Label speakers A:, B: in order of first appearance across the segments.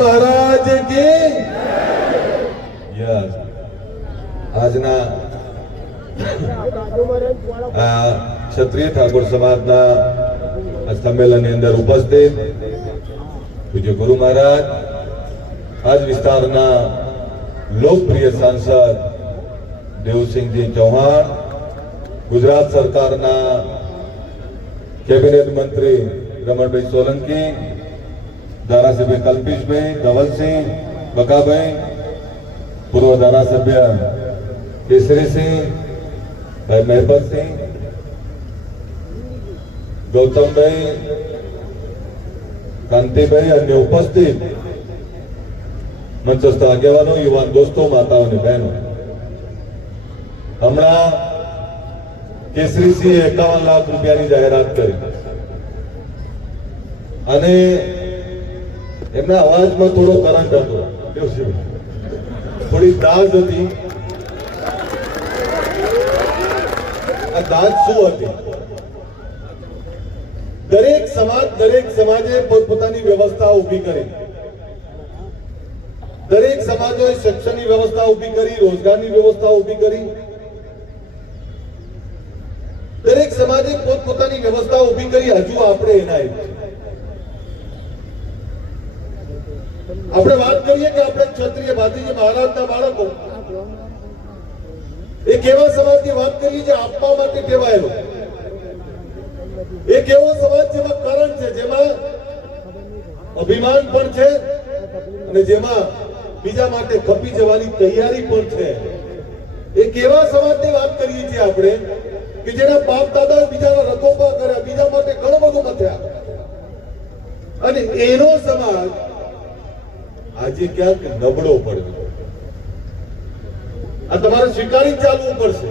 A: મહારાજ કી yes આજના આ ક્ષત્રિય ઠાકોર સમાજના આ સંમેલનની અંદર ઉપસ્થિત. પૂજ્ય ગુરુ મહારાજ, આજ વિસ્તારના લોકપ્રિય સાંસદ દેવસિંહજી ચૌહાણ, ગુજરાત સરકારના કેબિનેટ મંત્રી રમણભાઈ સોલંકી ધારાસભ્ય કલ્પેશભાઈ, ધવલસિંહ, બકાભાઈ, પૂર્વ ધારાસભ્ય કેસરીસિંહ, ભાઈ મહેબતસિંહ ગૌતમભાઈ, કાંતિભાઈ અન્ય ઉપસ્થિત મંચસ્થ આગેવાનો, યુવાન દોસ્તો, માતાઓ અને બહેનો. હમણાં કેસરીસિંહે એકાવન લાખ રૂપિયાની જાહેરાત કરી. અને એમના અવાજમાં થોડો કરંટ હતો. થોડી દાઝ હતી. આ દાઝ શું હતી? દરેક સમાજ, દરેક સમાજે પોતપોતાની વ્યવસ્થા ઊભી કરી. દરેક સમાજોએ શિક્ષણની વ્યવસ્થા ઊભી કરી, રોજગારની વ્યવસ્થા ઊભી કરી. દરેક સમાજે પોતપોતાની વ્યવસ્થા ઊભી કરી. હજુ આપણે એના એક આપણે વાત કરીએ કે આપણે ક્ષત્રિય ભાતીજી મહારાજના બાળકો. એક એવા સમાજની વાત કરીએ જે આપવા માટે ટેવાયેલો એક એવો સમાજ જેમાં કરણ છે, જેમાં અભિમાન પણ છે અને જેમાં બીજા માટે ખપી જવાની તૈયારી પણ છે. એક એવા સમાજની વાત કરીએ છીએ આપણે કે જેના બાપ દાદા બીજાના રખોપા કર્યા, બીજા માટે ઘણું બધું મથ્યા. અને એનો સમાજ આજે ક્યાંક નબળો પડ્યો. આ તમારે સ્વીકારી ચાલવું પડશે.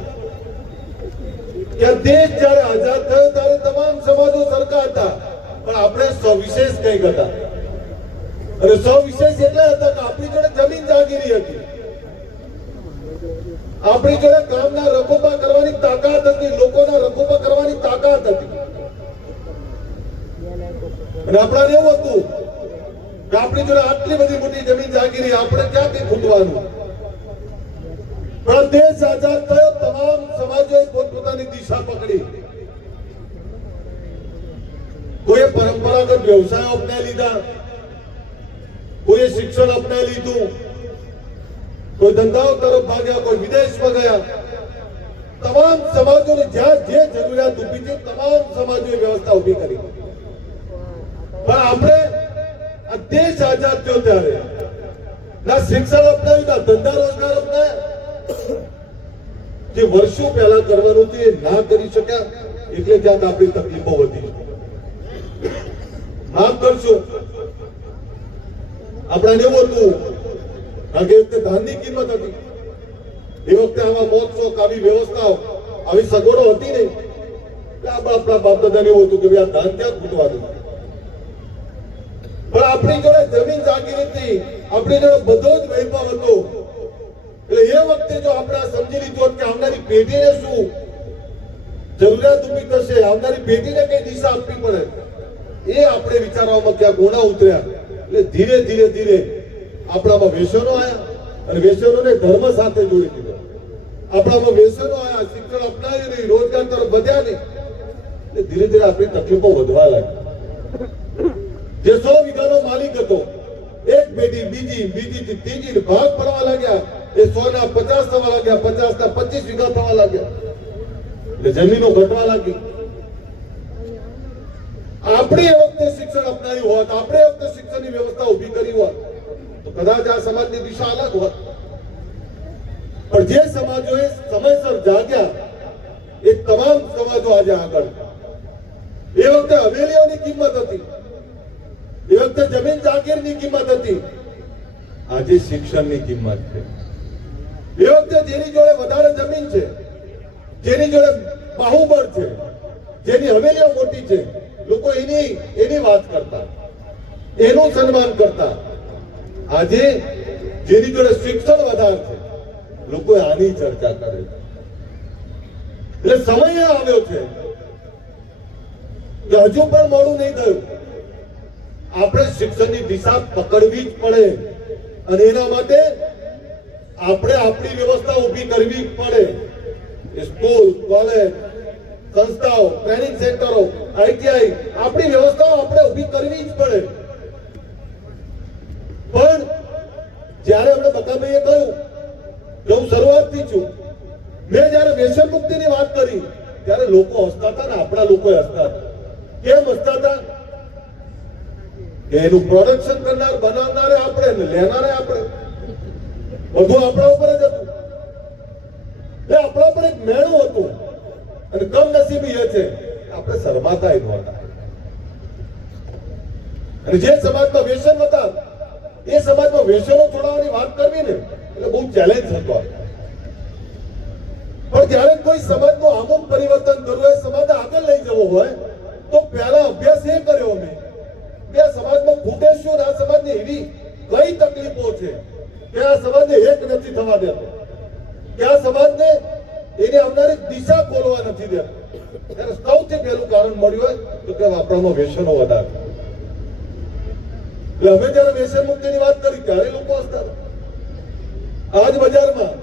A: કે દેશ જ્યારે આઝાદ થયો ત્યારે તમામ સમાજો સરખા હતા. પણ આપણે સવિશેષ કંઈક હતા. અને સવિશેષ એટલે હતા કે આપણી જોડે જમીન જાગીરી હતી. આપણી જોડે ગામના રખોપા કરવાની તાકાત હતી, લોકોના રખોપા કરવાની તાકાત હતી. અને આપણાને એવું હતું આપણી જોડે આટલી બધી મોટી જમીન જાગીરી આપણે ક્યાંથી ખૂટવાનું પણ દેશ આઝાદ થયો, તમામ સમાજોએ પોતપોતાની દિશા પકડી. કોઈએ પરંપરાગત વ્યવસાય અપનાવી લીધા, કોઈએ શિક્ષણ અપનાવી લીધું, કોઈ ધંધાઓ તરફ ભાગ્યા, કોઈ વિદેશમાં ગયા. તમામ સમાજોને જ્યાં જે જરૂરિયાત ઊભી છે, તમામ સમાજોએ વ્યવસ્થા ઊભી કરી. પણ આપણે દેશ આઝાદ થયો ત્યારે. ના શિક્ષણ અપનાવ્યું ના ધંધા રોજગાર અપનાવ્યા જે વર્ષો પહેલા કરવાનું હતું ના કરી શક્યા, એટલે ત્યાં આપણી તકલીફો વધી માફ કરશો આપણાને એવું હતું, કારણ કે વખતે ધાનની કિંમત હતી. એ વખતે આવા મહોત્સવ આવી વ્યવસ્થાઓ, આવી સગવડો હતી નહીં. આપણા આપણા બાપ દાદાને એવું હતું કે ભાઈ, આ ધાન ક્યાં ખૂટવા દે પણ આપણી જોડે જમીન જાગીર હતી. આપણી જોડે બધો જ વૈભવ હતો. એટલે એ વખતે જો આપણે સમજી લીધું કે આવનારી પેઢીને શું જરૂરિયાત ઊભી થશે, આવનારી પેઢીને કઈ દિશા આપવી પડે? એ આપણે વિચારવામાં ક્યાં ગુણા ઉતર્યા. એટલે ધીરે ધીરે ધીરે આપણામાં વેસનો આવ્યા અને વેસનોને ધર્મ સાથે જોડી દીધા. આપણામાં વેસનો આવ્યા શિક્ષણ અપનાવી નહીં, રોજગાર તરફ વધ્યા નહીં. એટલે ધીરે ધીરે આપણી તકલીફો વધવા લાગી. જે સો વીઘાનો માલિક હતો, એક પેઢી બીજી બીજી ત્રીજી ભાગ પડવા લાગ્યા, એ સો ના પચાસ થવા લાગ્યા પચાસ ના પચીસ વીઘા થવા લાગ્યા. એટલે જમીનો ઘટવા લાગી. આપણે એ વખતે શિક્ષણ અપનાવ્યું હોત, આપણે એ વખતે શિક્ષણની વ્યવસ્થા ઊભી કરી હોત, તો કદાચ આ સમાજની દિશા અલગ હોત. પણ જે સમાજોએ સમયસર જાગ્યા, એ તમામ સમાજો આજે આગળ. એ વખતે હવેલીઓની કિંમત હતી. એ વખતે જમીન જાગીરની કિંમત હતી આજે શિક્ષણની કિંમત છે એ વખતે જેની જોડે વધારે જમીન છે જેની જોડે બાહુબળ છે જેની હવેલીઓ મોટી છે લોકો એની એની વાત કરતા એનું સન્માન કરતા આજે જેની જોડે શિક્ષણ વધારે છે લોકો આની ચર્ચા કરે છે એટલે સમય આવ્યો છે હજુ પણ મોડું નહીં થયું આપણે શિક્ષણની દિશા પકડવી જ પડે. અને એના માટે આપણે આપણી વ્યવસ્થા ઊભી કરવી જ પડે. સ્કૂલ, કોલેજ, સંસ્થાઓ, ટ્રેનિંગ સેન્ટરો, આઈટીઆઈ, આપણી વ્યવસ્થાઓ આપણે ઊભી કરવી જ પડે. પણ જ્યારે આપણે બકાભાઈએ કહ્યું, કે હું શરૂઆતથી છું, મેં જ્યારે વ્યસન મુક્તિની વાત કરી, ત્યારે લોકો હસતા હતા ને આપણા લોકોએ હસતા હતા કેમ હસતા હતા કે એનું પ્રોડક્શન કરનાર બનાવનારે આપણે ને લેનારે આપણે. બધું આપણા ઉપર જ હતું. એ આપણા પર એક મેળું હતું. અને કમનસીબી એ છે, આપણે શરમાતા ય નહોતા અને જે સમાજમાં વ્યસન હતા, એ સમાજમાં વ્યસનો છોડાવવાની ને આ સમાજને એવી કઈ તકલીફો છે કે આ સમાજને એક નથી થવા દેતો? કે આ સમાજને એને આવનારી દિશા ખોલવા નથી દેતો? ત્યારે સૌથી પહેલું કારણ મળ્યું હોય તો કે આપણામાં વ્યસનો વધારે. એટલે અમે જયારે વ્યસન મુક્તિની વાત કરી, ત્યારે લોકો હસતા આજ બજારમાં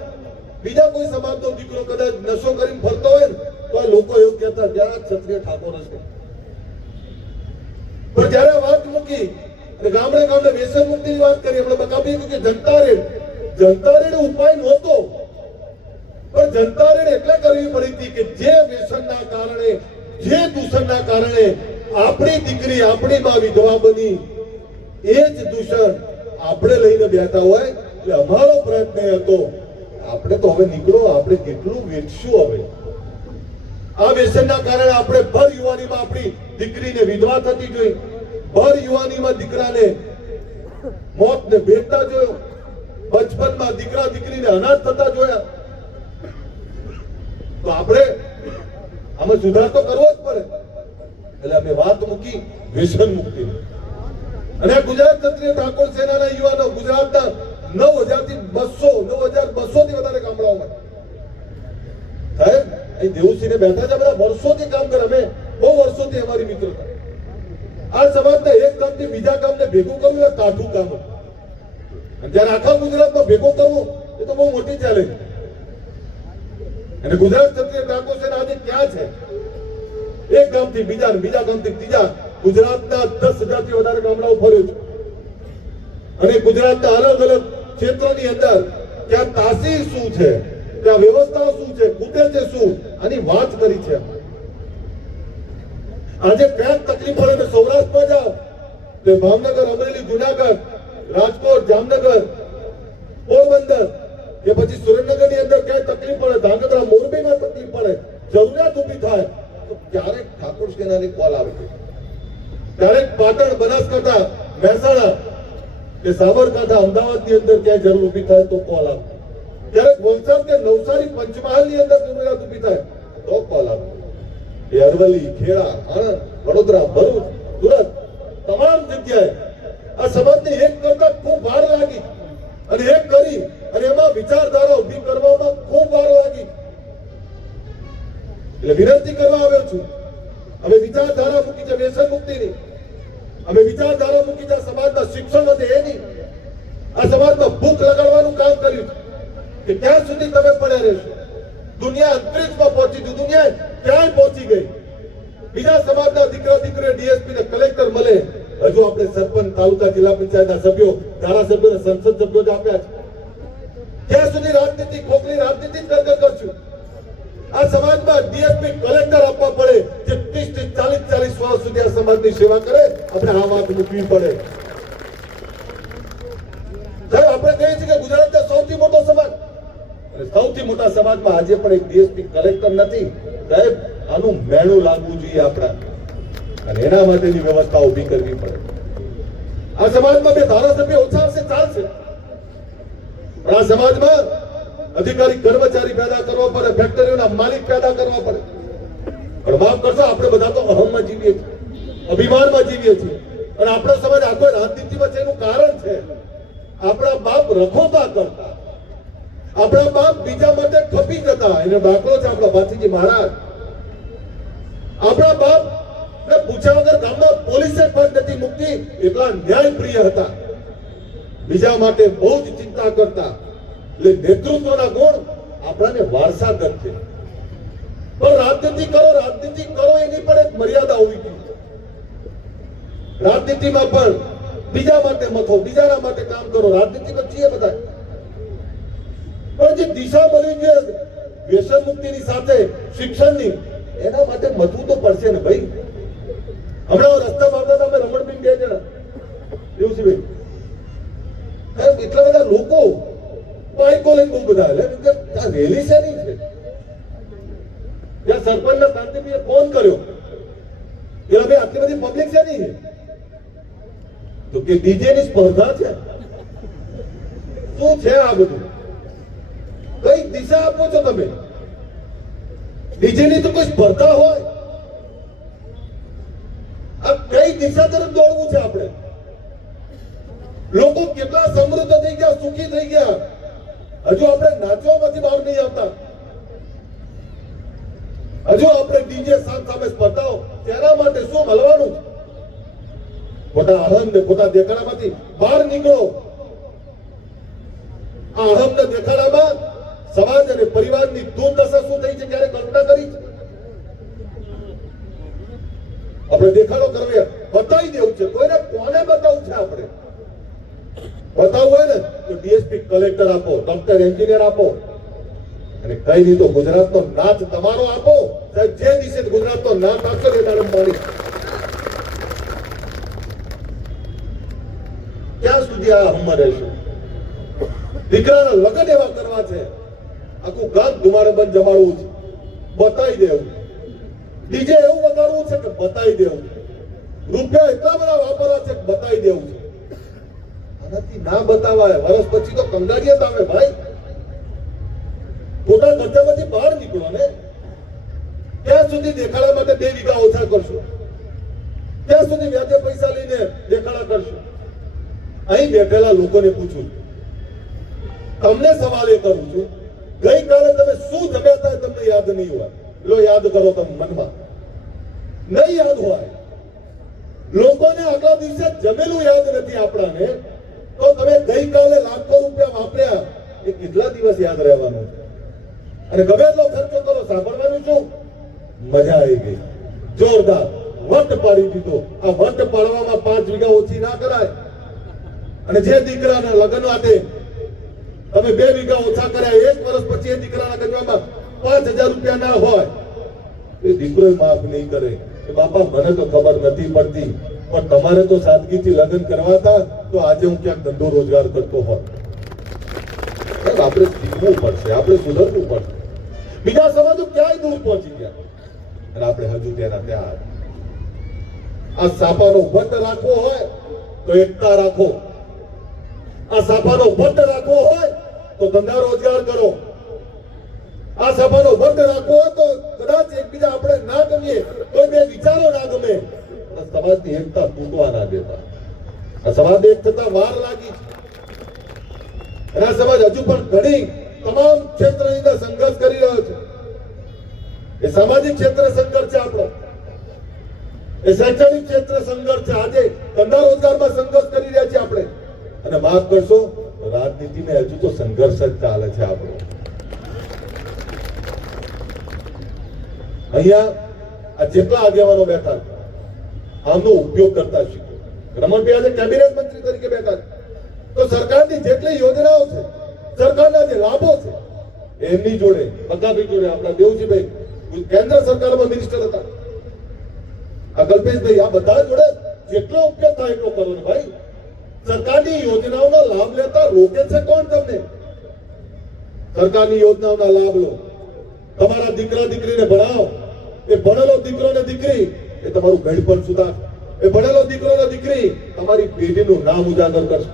A: બીજા કોઈ સમાજનો દીકરો કદાચ નશો કરીને ફરતો હોય ને, તો લોકો એવું કહેતા ત્યાં ક્ષત્રિય ઠાકોર હશે. પણ જ્યારે વાત મૂકી અને ગામડે ગામડે વ્યસન મુક્તિની વાત કરી. આપણે બકાબી કે જનતા રેડ. જનતા રેડ ઉપાય નહોતો. પણ જનતા રેડ એટલે કરવી પડી હતી કે જે વ્યસનના કારણે, જે દૂષણના કારણે આપણી દીકરી, આપણી માં વિધવા બની, એ જ દૂષણ આપણે લઈને બેઠા હોય એટલે અમારો પ્રયત્ન હતો, આપણે તો હવે નીકળો, આપણે કેટલું વેચશું હવે. આ વ્યસનના કારણે આપણે ભર યુવાનીમાં આપણી દીકરીને વિધવા થતી જોઈ. ભર યુવાનીમાં દીકરાને મોતને ભેટતા જોયો. બચપનમાં દીકરા દીકરીને અનાથ થતા જોયા. તો આપણે આમાં સુધાર તો કરવો જ પડે. એટલે અમે વાત મૂકી, વ્યસન મુક્તિ અને ગુજરાત ક્ષત્રિય ઠાકોર સેનાના યુવાનો, ગુજરાતના નવ હજારથી બસો, નવ હજાર બસો થી વધારે ગામડાઓમાં સાહેબ, અહીં દેવુસિંહ બેઠા છે બધા વર્ષોથી કામ કરે. અમે બહુ વર્ષોથી અમારી મિત્રતા. આ સમાજના એક ગામથી બીજા ગામને ભેગું કરવું એ કાઠું કામ હતું. જ્યારે આખા ગુજરાતમાં ભેગું કરવો, એ તો બહુ મોટી ચેલેન્જ અને ગુજરાત ક્ષત્રિય સેના આજે ક્યાં છે? એક ગામથી બીજા ને બીજા ગામથી ત્રીજા, ગુજરાતના દસ હજારથી વધારે ગામડાઓ ફર્યું છે. અને ગુજરાતના અલગ અલગ ક્ષેત્રોની અંદર ત્યાં તાસીર શું છે, ત્યાં વ્યવસ્થાઓ શું છે છે શું, આની વાત કરી છે. આજે ક્યાંક તકલીફ પડે તો સૌરાષ્ટ્રમાં જાઓ. તો ભાવનગર, અમરેલી, જુનાગઢ, રાજકોટ, જામનગર, પોરબંદર, કે પછી સુરેન્દ્રનગરની અંદર ક્યાંય તકલીફ પડે, ધાંગધ્રા, મોરબીમાં તકલીફ પડે, જરૂરિયાત ઊભી થાય, તો ક્યારેક ઠાકોર સેનાની કોલ આવે છે. ક્યારેક પાટણ, બનાસકાંઠા, મહેસાણા, કે સાબરકાંઠા અમદાવાદની અંદર ક્યાંય જરૂર ઊભી થાય તો કોલ આવે. ક્યારેક વલસાડ કે નવસારી પંચમહાલની અંદર જરૂરિયાત ઊભી થાય તો કોલ આવે. એ અરવલ્લી, ખેડા, આણંદ, વડોદરા, ભરૂચ, સુરત તમામ જગ્યાએ આ સમાજને એક કરતા ખૂબ વાર લાગી અને એક કરી અને એમાં વિચારધારા ઊભી કરવામાં ખૂબ વાર લાગી. એટલે વિનંતી કરવા આવ્યો છું, અમે વિચારધારા મૂકી છે વ્યસન મુક્તિની. અમે વિચારધારા મૂકી છે સમાજના શિક્ષણ વધે એની. આ સમાજમાં ભૂખ લગાડવાનું કામ કર્યું કે ક્યાં સુધી તમે પડ્યા રહેશો. દુનિયા અંતરિક્ષમાં પહોંચી દુનિયા ક્યાંય પહોંચી ગઈ. બીજા સમાજના દીકરા દીકરીઓ ડીએસપી ને કલેક્ટર મળે. હજુ આપણે સરપંચ, તાલુકા જિલ્લા પંચાયતના સભ્યો ધારાસભ્યો સંસદ સભ્યો જ આપ્યા છે. ત્યાં સુધી રાજનીતિ, ખોખલી રાજનીતિ કરકર કરશું. આ સમાજમાં ડીએસપી કલેક્ટર આપવા પડે જે ત્રીસથી ચાલીસ ચાલીસ વર્ષ સુધી આ સમાજની સેવા કરે, આપણે આ વાત મૂકવી પડે. સાહેબ, આપણે કહીએ છીએ કે ગુજરાતનો સૌથી મોટો સમાજ. સૌથી મોટા સમાજમાં આજે પણ એક ડીએસપી કલેક્ટર નથી, સાહેબ, આનું મેળું લાગવું જોઈએ આપણા. અને એના માટેની વ્યવસ્થા ઊભી કરવી પડે. આ સમાજમાં બે ધારાસભ્ય ઓછા હશે ચાલશે આ સમાજમાં અધિકારી કર્મચારી પેદા કરવા પડે, ફેક્ટરીઓના માલિક પેદા કરવા પડે. પણ માફ કરશો, આપણે બધા તો અહમમાં જીવીએ છીએ, અભિમાનમાં જીવીએ છીએ. અને આપણો સમાજ આખો રાજનીતિમાં છે એનું કારણ છે? આપણા બાપ રખોતા કરતા. આપણા બાપ બીજા માટે ખપી જતા. એનો દાખલો છે આપણા ભાતીજી મહારાજ. આપણા બાપ ને પૂછ્યા વગર ગામમાં પોલીસે પણ નથી મૂકતી. એટલા ન્યાયપ્રિય હતા. બીજા માટે બહુ જ ચિંતા કરતા. એટલે નેતૃત્વના ગુણ આપણાને વારસાગત છે. પણ રાજનીતિ કરો રાજનીતિ કરો, એની પણ એક મર્યાદા હોવી જોઈએ. રાજનીતિમાં પણ બીજા માટે મથો, બીજાના માટે કામ કરો. રાજનીતિમાં છીએ બધા પણ જે દિશા મળી છે વ્યસન મુક્તિની સાથે શિક્ષણની એના માટે મથવું તો પડશે ને ભાઈ? હમણાં રસ્તા આવતા તમે રમણબીન બે જણા દેવસીભાઈ સાહેબ, એટલા બધા લોકો બાઈકો લઈને બહુ બધા એટલે આ રેલી શેની છે? ત્યાં સરપંચના શાંતિભાઈએ ફોન કર્યો. કે ભાઈ આટલી બધી પબ્લિક છે? નહીં તો કે ડીજે ની સ્પર્ધા છે. શું છે આ બધું? દિશા છો તમે? ડીજેની તો કોઈ સ્પર્ધા હોય? આ કઈ દિશા તરફ દોડવું છે આપણે? લોકો કેટલા સમૃદ્ધ થઈ ગયા, સુખી થઈ ગયા? હજુ આપણે નાચવામાંથી બહાર નહીં આવતા. હજુ આપણે ડીજે સાથ સામે સ્પર્ધાઓ. તેના માટે શું મળવાનું ખોટા અહમ ને ખોટા દેખાડામાંથી બહાર નીકળો. આ આહમ ને દેખાડામાં સમાજ અને પરિવારની દુર્દશા શું થઈ છે ક્યારે કલ્પના કરી? આપણે દેખાડો કરવી બતાવી દેવું છે. કોઈને કોને બતાવું છે આપણે? બતાવવું હોય ને, તો ડીએસપી કલેક્ટર આપો ડોક્ટર એન્જિનિયર આપો. અને કઈ રીતે ગુજરાતનો નાચ તમારો આપો. જે દિવસે ગુજરાતનો નાચ આપશો ને દાડે મારી ક્યાં સુધી આ હમ રહેશું? દીકરાના લગ્ન એવા કરવા છે. આખું ગામ ધુમાડે બંધ જમાડવું છે બતાવી દેવું. ડીજે એવું વગાડવું છે કે બતાવી દેવું. રૂપિયા એટલા બધા વાપરવા છે બતાવી દેવું છે. આનાથી ના બતાવાય. વર્ષ પછી તો કંગાળીએ તમે ભાઈ. ખોટા ખર્ચામાંથી બહાર નીકળો ને. ત્યાં સુધી દેખાડા માટે બે વીઘા ઓછા કરશો. ત્યાં સુધી વ્યાજે પૈસા લઈને દેખાડા કરશો. અહીં બેઠેલા લોકોને પૂછું. તમને સવાલ એ કરું છું. ગઈકાલે તમે શું જમ્યા હતા તમને યાદ નહીં હોય. લો, યાદ કરો તમે મનમાં. નહીં યાદ હોય. લોકોને આગલા દિવસે જમેલું યાદ નથી આપણાને. તો તમે ગઈકાલે લાખો રૂપિયા વાપર્યા એ કેટલા દિવસ યાદ રહેવાનું? અને ગમે એટલો ખર્ચો કરો, સાંભળવાનું શું? મજા આવી ગઈ. જોરદાર. વટ પાડી દીધો. આ વટ પાડવામાં પાંચ વીઘા ઓછી ના કરાય. અને જે દીકરાના લગ્ન માટે તમે બે વીઘા ઓછા કર્યા, એક વર્ષ પછી એ દીકરાના ગજવામાં પાંચ હજાર રૂપિયા ના હોય. એ દીકરો માફ નહીં કરે. કે બાપા, મને તો ખબર નથી પડતી, પણ તમારે તો સાદગીથી લગ્ન કરવા હતા તો આજે હું ક્યાંક ધંધો રોજગાર કરતો હોત. આપણે શીખવું પડશે, આપણે સુધરવું પડશે. બીજા સમાજો ક્યાંય દૂર પહોંચી ગયા. અને આપણે હજુ તેના ત્યાં આ સાપાનો બંધ રાખવો હોય, તો એકતા રાખો. આ સાપાનો બંધ રાખવો હોય તો ધંધા રોજગાર કરો. આ સભાનો બંધ રાખવો તો કદાચ એકબીજા આપણે ના ગમીએ તો બે વિચારો ના ગમે. સમાજની એકતા તૂટવા ના દેતા. આ સમાજ એક થતા વાર લાગી. અને આ સમાજ હજુ પણ ઘણી તમામ ક્ષેત્રની અંદર સંઘર્ષ કરી રહ્યો છે. એ સામાજિક ક્ષેત્રે સંઘર્ષ છે આપણો. એ શૈક્ષણિક ક્ષેત્રે સંઘર્ષ છે. આજે ધંધા રોજગારમાં સંઘર્ષ કરી રહ્યા છીએ આપણે. અને માફ કરશો રાજનીતિમાં હજુ તો સંઘર્ષ જ ચાલે છે આપણો. અહીંયા આ જેટલા આગેવાનો બેઠા આમનો ઉપયોગ કરતા શીખો. રમણભાઈ આજે કેબિનેટ મંત્રી તરીકે બેઠા તો સરકારની જેટલી યોજનાઓ છે, સરકારના જે લાભો છે, એમની જોડે બધાભાઈ જોડે આપણા દેવજીભાઈ, કેન્દ્ર સરકારમાં મિનિસ્ટર હતા. આ કલ્પેશભાઈ, આ બધા જોડે જેટલો ઉપયોગ થાય એટલો કરો ભાઈ. સરકારની યોજનાઓનો લાભ લેતા રોકે છે કોણ તમને? સરકારની યોજનાઓના લાભ લો. તમારા દીકરા દીકરીને ભણાવો. એ ભણેલો દીકરો ને દીકરી એ તમારું ગળપણ સુધાર એ ભણેલો દીકરો ને દીકરી તમારી પેઢીનું નામ ઉજાગર કરશે.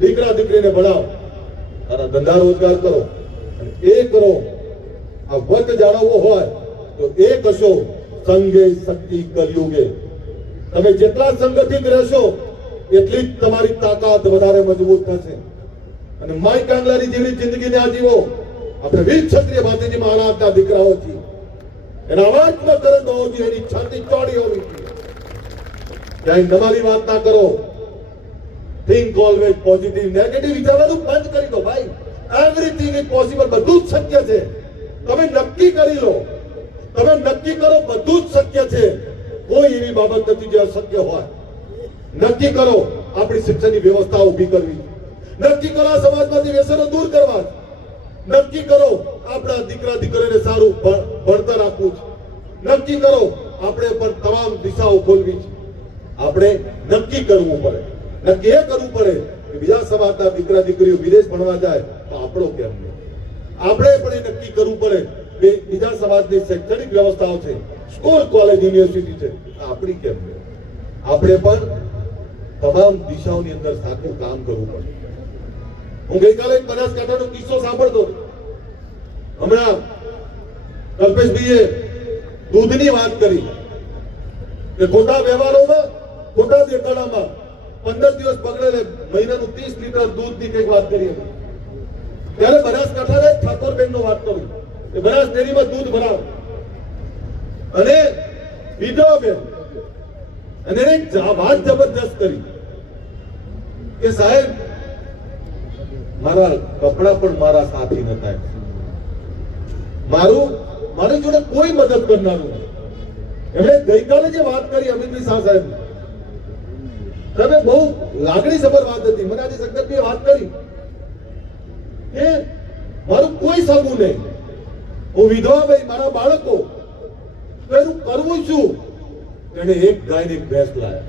A: દીકરા દીકરીને ભણાવો. તારા ધંધા રોજગાર કરો. એ કરો આ વટ જાળવવો હોય તો એ કશો સંગે શક્તિ કલયુગે. તમે જેટલા સંગઠિત રહેશો એટલી જ તમારી તાકાત વધારે મજબૂત થશે. અને માય કાંગલાની જેવી જિંદગીને જીવો આપણે વીર ક્ષત્રિય ભાતીજી મહારાજના દીકરાઓ છીએ. એના અવાજમાં કરંટ હોવો જોઈએ, એની છાતી ચોડી હોવી જોઈએ. ક્યાંય તમારી વાત ના કરો. થિંક ઓલવેઝ પોઝિટિવ નેગેટિવ વિચારવાનું બંધ કરી દો, ભાઈ. એવરીથિંગ ઇઝ પોસિબલ બધું જ શક્ય છે. તમે નક્કી કરી લો. તમે નક્કી કરો, બધું જ શક્ય છે. કોઈ એવી બાબત નથી જે અશક્ય હોય. નક્કી કરો, આપણી શિક્ષણની વ્યવસ્થા ઊભી કરવી. નક્કી કરો સમાજમાંથી વ્યસનો દૂર કરવા. નક્કી કરો, આપણા દીકરા, દીકરીને સારું ભણ- ભણતર આપવું છે. નક્કી કરો, આપણે પણ તમામ દિશાઓ ખોલવી છે. આપણે નક્કી કરવું પડે. નક્કી એ કરવું પડે કે બીજા સમાજના દીકરા, દીકરીઓ વિદેશ ભણવા જાય, તો આપણો કેમ નહીં? આપણે પણ એ નક્કી કરવું પડે કે બીજા સમાજની શૈક્ષણિક વ્યવસ્થાઓ છે, સ્કૂલ, કોલેજ, યુનિવર્સિટી છે આપણી કેમ નહીં? આપણે પણ તમામ દિશાઓની અંદર સાચું કામ કરવું પડે. હું ગઈકાલે એક બનાસકાંઠાનો કિસ્સો સાંભળતો હમણાં કલ્પેશભાઈએ દૂધની વાત કરી કે ખોટા વ્યવહારોમાં, ખોટા દેખાડામાં પંદર દિવસ બગડે મહિનાનું ત્રીસ લીટર દૂધની કંઈક વાત કરી હતી. ત્યારે બનાસકાંઠાના ઠાકોરબેન નો વાત કરું. કે બનાસ ડેરીમાં દૂધ ભરાવ. અને વિધવા બેન, અને વાત જબરજસ્ત કરી. કે સાહેબ, મારા કપડા પણ મારા સાથી નતા મારું, મારી જોડે કોઈ મદદ કરનારું એમણે ગઈકાલે જે વાત કરી અમિતભાઈ શાહ સાહેબ, તમે બહુ લાગણી સભર વાત હતી. મને આજે શંકરભાઈએ વાત કરી કે મારું કોઈ સગું નહીં. હું વિધવા ભાઈ, મારા બાળકો એનું કરવું શું? એને એક ગાય ને એક ભેંસ લાયા.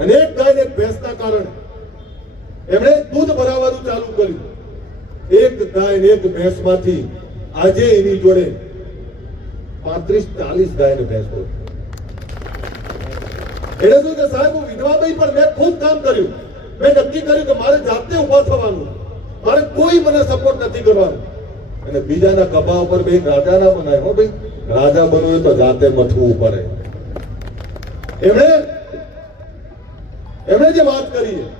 A: અને એક ગાય ને ભેંસના કારણે એમણે દૂધ ભરાવાનું ચાલુ કર્યું. એક ગાય એક ભેંસમાંથી આજે એની જોડે પાંત્રીસ ચાલીસ ગાય ભેંસ હોય. એટલે શું કે સાહેબ, હું વિધવા નહીં, પણ મેં ખુદ કામ કર્યું. મેં નક્કી કર્યું કે મારે જાતે ઊભા થવાનું. મારે કોઈ મને સપોર્ટ નથી કરવાનું. અને બીજાના કપા ઉપર બે રાજા ના બનાય હો ભાઈ. રાજા બનવું તો જાતે મથવું પડે. એમણે એમણે જે વાત કરી કે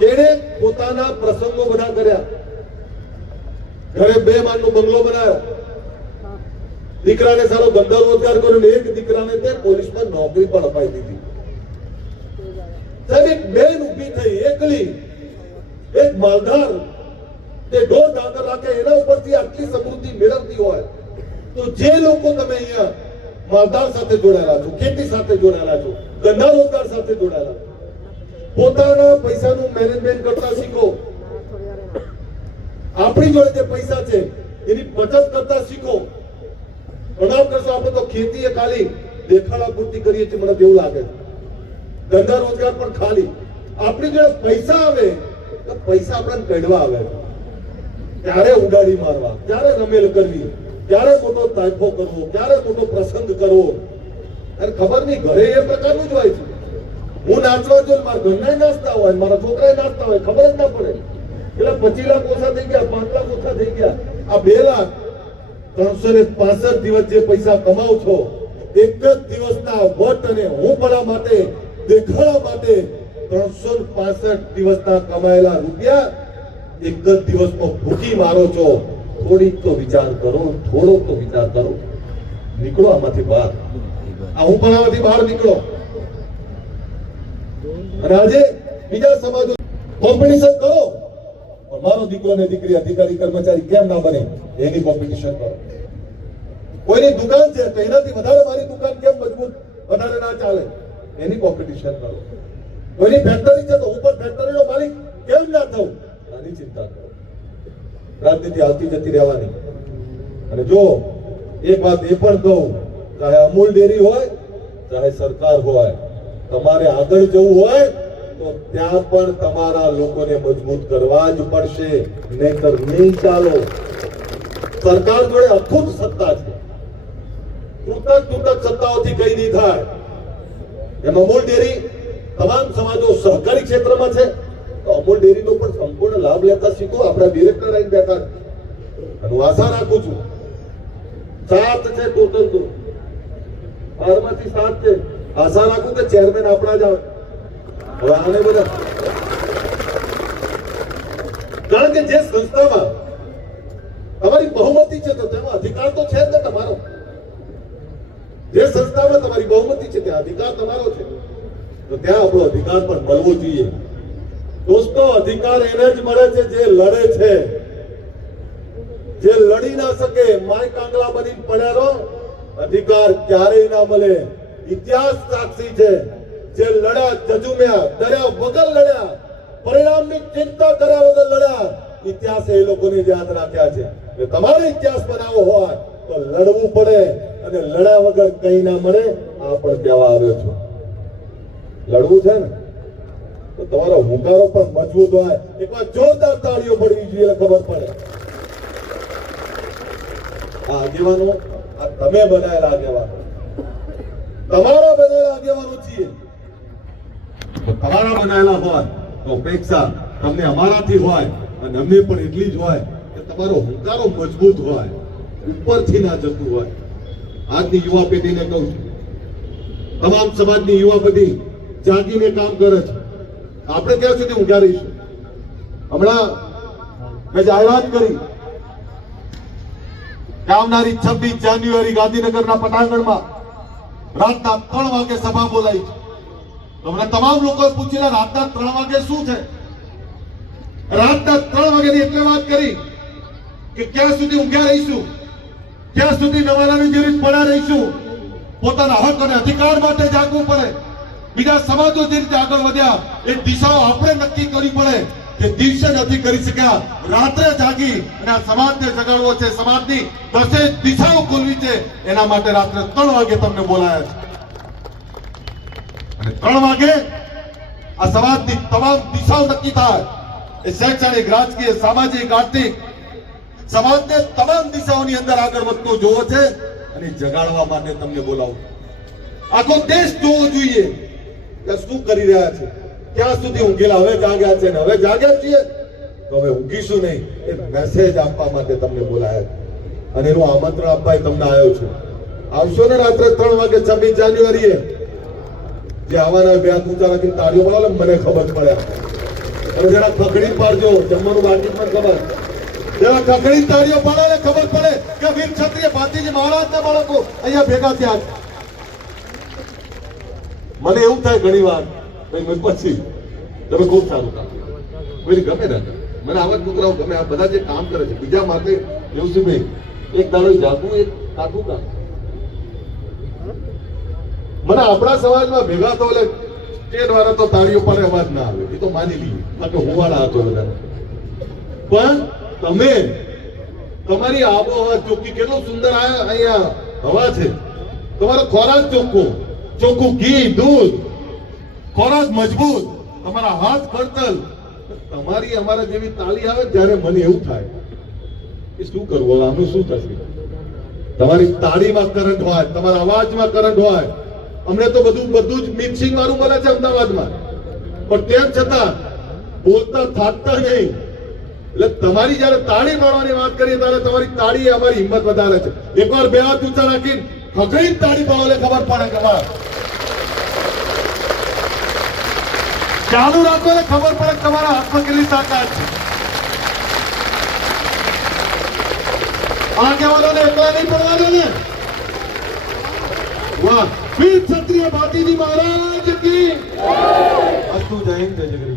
A: એણે પોતાના પ્રસંગો બધા કર્યા. ઘરે બે માળનો બંગલો બનાવ્યો. દીકરાને સારો ધંધો રોજગાર કર્યો ને એક દીકરાને તે પોલીસમાં નોકરી પણ અપાઈ દીધી. સાહેબ એક બેન ઊભી થઈ એકલી એક માલધાર. તે ઢોર ધાકર રાખે એના ઉપરથી આટલી સમૃદ્ધિ મેળવતી હોય તો જે લોકો તમે અહીંયા માલધાર સાથે જોડાયેલા છો ખેતી સાથે જોડાયેલા છો ધંધા રોજગાર સાથે જોડાયેલા છો, પોતાના પૈસાનું મેનેજમેન્ટ કરતા શીખો. આપણી જોડે જે પૈસા છે, એની બચત કરતા શીખો. પ્રણામ કરશો આપણે તો ખેતી એ ખાલી દેખાડા પૂરતી કરીએ છીએ, મને કેવું લાગે. ધંધા રોજગાર પણ ખાલી. આપણી જોડે પૈસા આવે, તો પૈસા આપણને કઢવા આવે. ક્યારે ઉડાડી મારવા? ક્યારે રમેલ કરવી? ક્યારે મોટો તાયફો કરવો? ક્યારે મોટો પ્રસંગ કરવો? અને ખબર નહીં, ઘરે એ પ્રકારનું જ હોય છે. હું નાચવા જોઉં મારા ઘરના નાચતા હોય મારા છોકરા નાચતા હોય, ખબર જ ના પડે. પેલા પચીસ લાખ ઓછા થઈ ગયા પાંચ લાખ ઓછા થઈ ગયા. આ બે લાખ ત્રણસો ને પાસઠ દિવસ જે પૈસા કમાવ છો, એક જ દિવસના વટ અને હું ભલા માટે, દેખાડા માટે ત્રણસો પાસઠ દિવસના કમાયેલા રૂપિયા એક જ દિવસમાં ભૂખી મારો છો. થોડીક તો વિચાર કરો, થોડોક તો વિચાર કરો. નીકળો આમાંથી બહાર. આ હું પણ આમાંથી બહાર નીકળો. અને આજે બીજા સમાજો કોમ્પિટિશન કરો. મારો દીકરો ને દીકરી અધિકારી કર્મચારી કેમ ના બને, એની કોમ્પિટિશન કરો. કોઈની દુકાન છે તો એનાથી વધારે મારી દુકાન કેમ મજબૂત? વધારે ના ચાલે. એની કોમ્પિટિશન કરો. કોઈની ફેક્ટરી છે તો હું ફેક્ટરીનો માલિક કેમ ના થઉં આની ચિંતા કરો. રાજનીતિ આવતી જતી રહેવાની. અને જો એક વાત એ પણ કહું, ચાહે અમૂલ ડેરી હોય, ચાહે સરકાર હોય તમારે આગળ જવું હોય, તો ત્યાં પણ તમારા લોકોને મજબૂત કરવા જ પડશે. નહીતર નહીં ચાલો. સરકાર જોડે અખૂટ સત્તા છે. તૂટક તૂટક સત્તાઓથી કઈ નહીં થાય. એમાં અમૂલ ડેરી તમામ સમાજો સહકારી ક્ષેત્રમાં છે. તો અમૂલ ડેરીનો પણ સંપૂર્ણ લાભ લેતા શીખો. આપણા ડિરેક્ટર આવીને બેઠા છે. હું આશા રાખું છું. સાત છે ટોટલ તો. બારમાંથી સાત છે. આશા રાખું કે ચેરમેન આપણા જ આવે. હવે આને બધા કારણ કે જે સંસ્થામાં તમારી બહુમતી છે તો તેમાં અધિકાર તો છે જ ને તમારો. જે સંસ્થામાં તમારી બહુમતી છે ત્યાં અધિકાર તમારો છે. તો ત્યાં આપણો અધિકાર પણ મળવો જોઈએ. દોસ્તો, અધિકાર એને જ મળે છે જે લડે છે. જે લડી ના શકે, માય કાંગલા બની પડ્યા રહો, અધિકાર ક્યારેય ના મળે. ઇતિહાસ સાક્ષી છે જે લડ્યા જજુમ્યા ડર્યા વગર લડ્યા, પરિણામની ચિંતા કર્યા વગર લડ્યા. ઇતિહાસ એ લોકોને યાદ રાખ્યા છે તમારે ઇતિહાસ બનાવવો હોય તો લડવું પડે અને લડ્યા વગર કઈ ના મળે. આ પણ કહેવા આવ્યો છું. લડવું છે ને? તો તમારો હુંકારો પણ મજબૂત હોય. એકવાર જોરદાર તાળીઓ પડવી જોઈએ, ખબર પડે. આ આગેવાનો, આ તમે બનાયેલા આગેવાનો. તમારા બનાયેલા આગેવાનો છીએ. તમારા બનાયેલા હોય તો અપેક્ષા તમને અમારાથી હોય અને અમને પણ એટલી જ હોય કે તમારો હુંકારો મજબૂત હોય, ઉપરથી ના જતું હોય. આજની યુવા પેઢીને કહું છું, તમામ સમાજની યુવા પેઢી જાગીને કામ કરે છે. આપણે ક્યાં સુધી ઊંઘ્યા રહીશું? હમણાં મેં જાહેરાત કરી. આવનારી છવ્વીસ જાન્યુઆરી ગાંધીનગરના પટાંગણમાં રાતના ત્રણ વાગે સભા બોલાવી છે તો તમામ લોકોએ પૂછેલા રાતના ત્રણ વાગે શું છે? રાતના ત્રણ વાગ્યાની એટલે વાત કરી કે ક્યાં સુધી ઊંઘ્યા રહીશું? ક્યાં સુધી નવાલાની જેવી પડ્યા રહીશું? પોતાના હક અને અધિકાર માટે જાગવું પડે. બીજા સમાજો જે રીતે આગળ વધ્યા, એ દિશાઓ આપણે નક્કી કરવી પડે. કે દિવસે નથી કરી શક્યા. રાત્રે જાગી અને આ સમાજને જગાડવો છે. સમાજની દસે દિશાઓ ખોલવી છે. એના માટે રાત્રે ત્રણ વાગે તમને બોલાયા છે. અને ત્રણ વાગે આ સમાજની તમામ દિશાઓ નક્કી થાય. એ શૈક્ષણિક, રાજકીય, સામાજિક, આર્થિક સમાજને તમામ દિશાઓની અંદર આગળ વધતો જોવો છે અને જગાડવા માટે તમને બોલાવું. આખો દેશ જોવો જોઈએ કે શું કરી રહ્યા છે. ક્યાં સુધી ઊંઘેલા. હવે જાગ્યા છે ને, હવે જાગ્યા છીએ. તો હવે ઊંઘીશું નહીં. એ મેસેજ આપવા માટે તમને બોલાયા અને એનું આમંત્રણ આપવા તમને આવ્યો છું. આવશો ને રાત્રે ત્રણ વાગે છવ્વીસ જાન્યુઆરીએ. જે આવવાના બે ઊંચા રાખીને તાળીઓ પડાવો મને ખબર પડે અને જરા ખકડી પાડજો. જમવાનું બાકી પણ ખબર. જરા ખકડી તાળીઓ પાડો ને, ખબર પડે કે વીર ક્ષત્રિય ભાતીજી મહારાજના બાળકો અહીંયા ભેગા થયા મને એવું થાય ઘણી વાર ભાઈ મેં પછી તમે ખૂબ સારું કામ કોઈ ગમે ને મને આવા છોકરાઓ ગમે. આ બધા જે કામ કરે છે, બીજા માટે એવું છે ભાઈ એક દાડો જાગવું એક કાકું કામ. મને આપણા સમાજમાં ભેગા તો એટલે સ્ટેટ વાળા તો તાળીઓ પાડે અવાજ ના આવે. એ તો માની લઈએ. બાકી હોવાળા હતો બધા પણ તમે, તમારી આબોહવા ચોખ્ખી કેટલું સુંદર અહીંયા હવા છે. તમારો ખોરાક ચોખ્ખો. ચોખ્ખું ઘી, દૂધ ખોરાક મજબૂત, તમારા હાથ પડતલ તમારી અમારા જેવી તાળી આવે ત્યારે મને એવું થાય કે શું કરવું આનું શું થશે? તમારી તાળીમાં કરંટ હોય, તમારા અવાજમાં કરંટ હોય. અમને તો બધું બધું જ મિક્સિંગ વાળું મળે છે અમદાવાદમાં. પણ તેમ છતાં બોલતા થાકતા નહીં. એટલે તમારી જયારે તાળી મારવાની વાત કરીએ ત્યારે તમારી તાળી અમારી હિંમત વધારે છે. એકવાર બે હાથ ઊંચા રાખીને ખગડીને તાળી પાડો ખબર પડે કે વાહ ચાલુ રાખો એટલે ખબર પડે તમારા હાથમાં કેટલી તાકાત છે. આગેવાનોને એકલા નહીં પડવાનો ને. વાહ. વીર ક્ષત્રિય ભાતીજી મહારાજ કી અસ્તુ જય હિન્દ, જય